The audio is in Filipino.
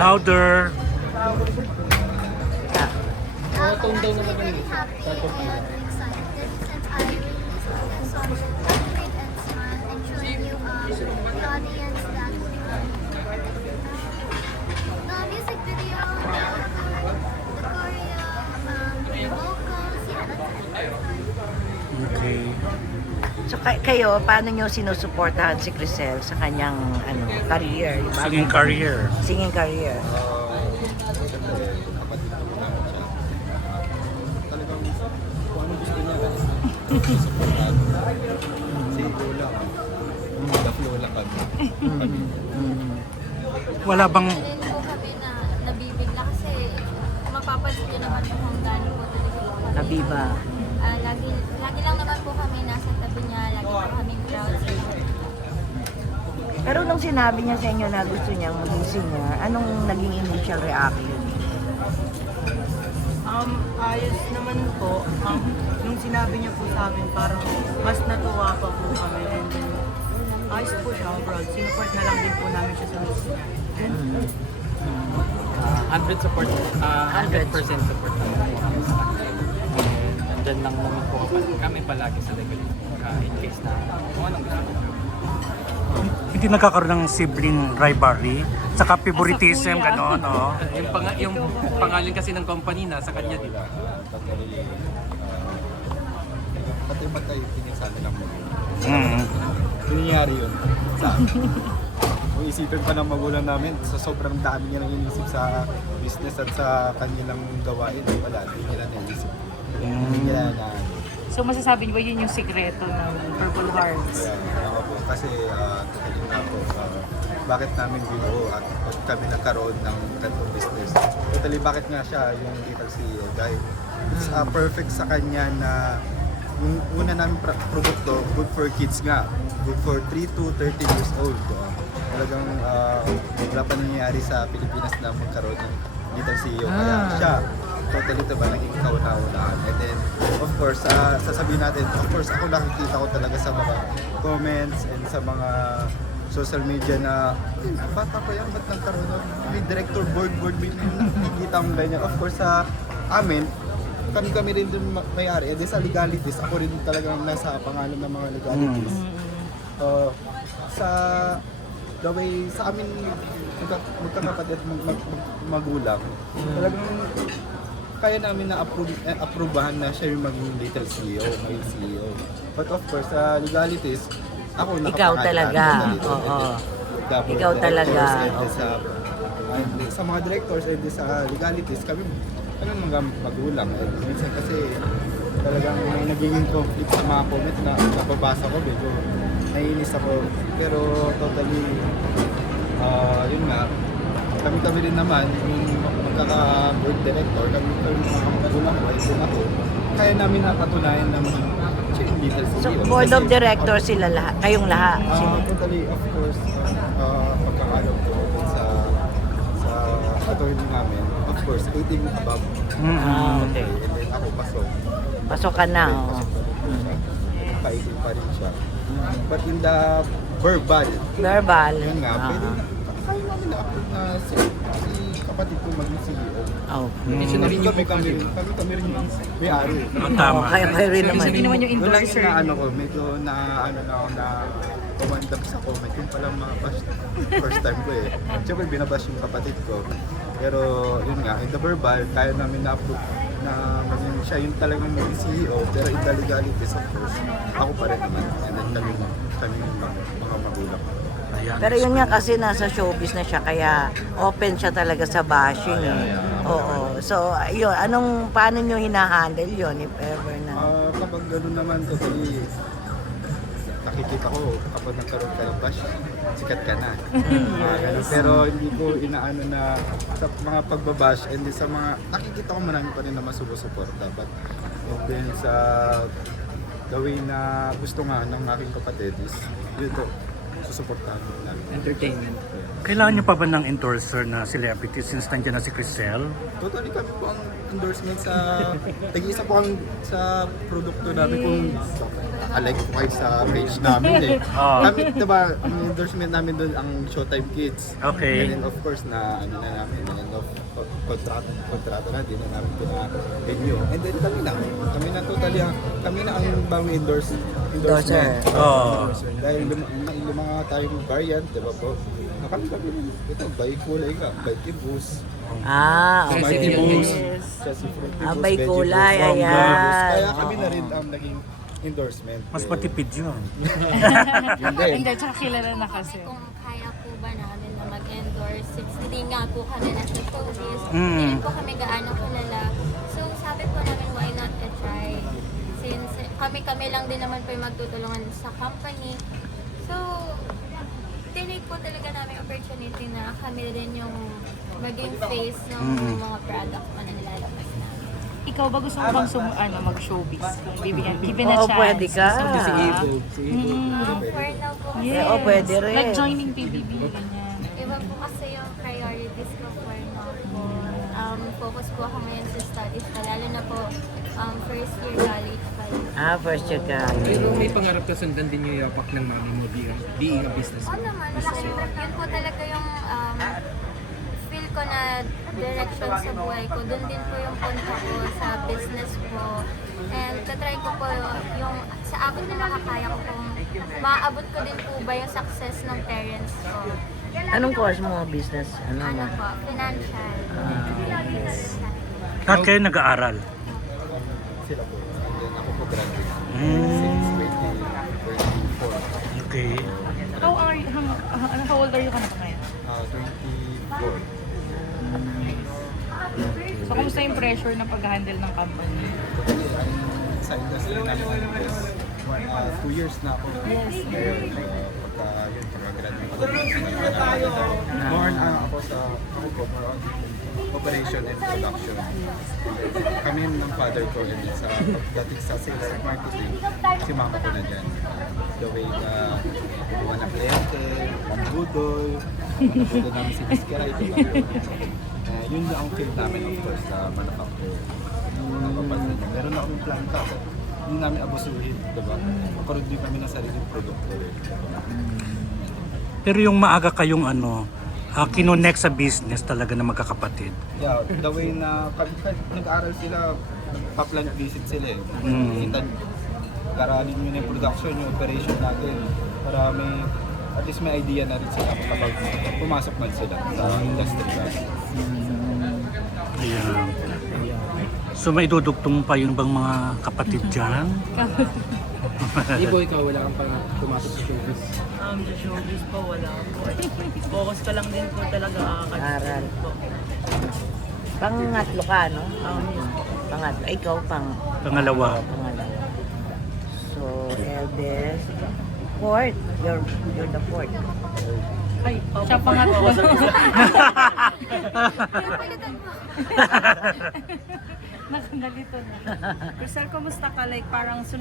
Louder. I'm actually very happy and excited since I released this song Upgrade and Smile and showing you the audience that the music video, the choreo, the vocals, yeah, that's it. Okay. So kayo, paano nyo sinusuportahan si Crisel sa kanyang career? Yung Singing career. Singing career. Siyempre, kapatid ko naman siya. Talagang kung ano gusto niya, suportahan. Si Lola, the Lola kami. Wala bang Din po kami na nabibigla kasi mapapansin nyo naman po kung gaano po talaga po kami. Kabiba. Lagi lang naman po kami nasa tabi niya, lagi po kami proud sa kanya. Pero nung sinabi niya sa inyo na gusto niyang maging singer, anong naging initial reaction? Ayos naman po. Nung sinabi niya po sa amin, parang mas natuwa pa po kami. And then, ayos po siya abroad. Sinuport na lang din po namin siya sa music. 100% support naman po kami sa kanya. Nandyan lang naman po kami palagi sa level in case na kung anong gusto ko. hindi nagkakaroon ng sibling rivalry? Saka favoritism, gano'n, no? Yung pangalan kasi ng company nasa kanya, di ba? Totally, patay-patay tingin sa atin ang mga. Mm. Nangyayari yun sa amin. Kung isipin pa ng magulang namin, sa sobrang dami niya nang inisip sa business at sa kanilang gawain, wala, hindi nila naisip. Hindi nila na. So masasabi niyo ba yun yung sikreto ng Purple Hearts? Kaya ako po, kasi totally nga po, bakit namin binuo at kami nagkaroon ng ganitong business. Totally, bakit nga siya yung Little CEO? Dahil it's perfect sa kanya na yung una namin produkto, good for kids nga. Good for 3 to 13 years old. Talagang wala pa nangyayari sa Pilipinas na magkaroon ng Little CEO. Kaya siya, totally ito ba, naging kauna-unaan. And then, of course, sasabihin natin, of course, ako nakikita ko talaga sa mga comments and sa mga social media na, bata pa yan, ba't nagkaroon ng may director board meeting, nakikita akong ganyan. Of course, sa amin, kami rin din may-ari. And then sa legalities, ako rin talagang nasa pangalan ng mga legalities. Sa the way, sa amin, magkakapatid, magulang, talagang kaya namin na approvehan na siya yung maging Little CEO, maging CEO. But of course, sa legalities, ako Ikaw talaga, oo. Ikaw talaga. Sa mga directors and sa legalities, kami mga magulang. And minsan kasi talagang may nagiging conflict sa mga comments na nababasa ko, medyo naiinis ako. Pero totally, yun nga, kami rin naman, yung magkaka-board director, kami mga magulang ko, ay din ako, kaya namin napatunayan na maging Little CEO. So board of directors sila lahat, kayong lahat? Totally, of course, pagkakalam ko sa attorney namin, of course, 18 above. Okay. And then ako pasok. Pasok ka na. Pasok pa rin siya. Pa-18 pa rin siya. But in the verbal, Verbal. yun nga, pwede kaya namin na-approve na si kapatid ko maging CEO. Okay. Kami rin yung may-ari. Ang tama. Kayo rin naman. Hindi naman yung Doon lang endorser. na ano ko, medyo na ako na kumandap sa comment. Yung palang mga bash, first time ko eh. Siyempre binabash yung kapatid ko. Pero yun nga, in the verbal, kaya namin na-approve na maging siya yung talagang maging CEO. Pero in the legalities, of course, ako pa rin naman. And then kami yung mga magulang. Ayan. Pero yun nga kasi nasa showbiz na siya, kaya open siya talaga sa bashing. Oo. So, yun, paano nyo hinahandle yun if ever na? Kapag gano'n naman, totally, nakikita ko kapag nagkaroon ka ng bash, sikat ka na. Ganun. Pero hindi ko inaano na sa mga pagbabash and then sa mga, nakikita ko marami pa rin naman sumusuporta. But and then sa the way na gusto nga ng aking kapatid is, yun to, susuportahan namin. Entertainment. Kailangan nyo pa ba ng endorser na celebrity since nandiyan na si Crisel? Totally kami po ang endorsement sa tag-isa po ang sa produkto namin kung alike po kayo sa page namin eh. Kami, diba, ang endorsement namin doon ang Showtime Kids. Okay. And then of course na ano na namin, end of kontrata na din na namin ito na venue. And then kami na totally kami na ang bagong endorsement. Oh. Dahil lima tayong variant, diba po? Kami ito, by kulay ka, by Kibus. Okay. Mighty Boost, Chelsea Fruit Boost, Bay Veggie kulay, Boost. ayan. Kaya kami na rin ang naging endorsement. Mas matipid yun. Yun din. Hindi, tsaka kilala na kasi. Kung kaya po ba namin na mag-endorse since hindi nga po kami nasa showbiz, Mm. hindi po kami gaano kilala. So sabi po namin, why not try? Since kami lang din naman po yung magtutulungan sa company. So, tinake po talaga namin opportunity na kami din yung maging face ng mga product na nilalabas namin. Ikaw ba gusto mo bang mag-showbiz? Bibigyan, given a Oo, chance. pwede ka. Si Evo. For now po kasi, Oo, pwede rin. Like joining PBB, ganyan. iba po kasi yung priorities ko for now po. Focus po ako ngayon sa studies pa, lalo na po first year college pa yun. First year ka. Pero may pangarap ka sundan din yung yapak ng mami mo being a business. Oo naman, yun po talaga yung feel ko na direction sa buhay ko. Doon din po yung punta ko sa business ko. And tatry ko po yung sa abot na makakaya ko kung maaabot ko din po ba yung success ng parents ko. Anong course mo, business? Ano Ano mo? po, financial. Kahit kayo nag-aaral. Sila po. And then ako po graduate. Mm. Since 2024. Okay. How old are you ka na ba ngayon? 24. So, kumusta yung pressure na pag-handle ng company? Sa industry namin is 2 years na ako. Yes. Pagka-graduate ko. More on ako more on operation and production. Kami ng father ko and sa pagdating sa sales and marketing, si mama ko na dyan. The way na kumuha ng kliyente, pambudol, pambudol namin si Miss Keray, yun ang field namin of course sa manufacturer. Meron na kaming planta, hindi namin abusuhin, diba? Magkaroon din kami ng sariling produkto. Pero yung maaga kayong kinonect sa business talaga na magkakapatid. Yeah, the way na kahit nag-aaral sila, pa-plant visit sila eh. Karalin nyo na yung production, yung operation natin para at least may idea na rin sila kapag pumasok man sila sa industry. Ayan. So may dudugtong pa yung bang mga kapatid dyan? Evo, ikaw wala kang pang pumasok sa showbiz. Sa showbiz po, wala po. Focus ka lang din po talaga Aral. po. Pangatlo ka, no? Pangatlo. Ikaw, Pangalawa. pangalawa. So, eldest. Fourth. You're the fourth. Ay, siya pangatlo. Nakanalito na. Crystal, kumusta ka? Like, parang sunod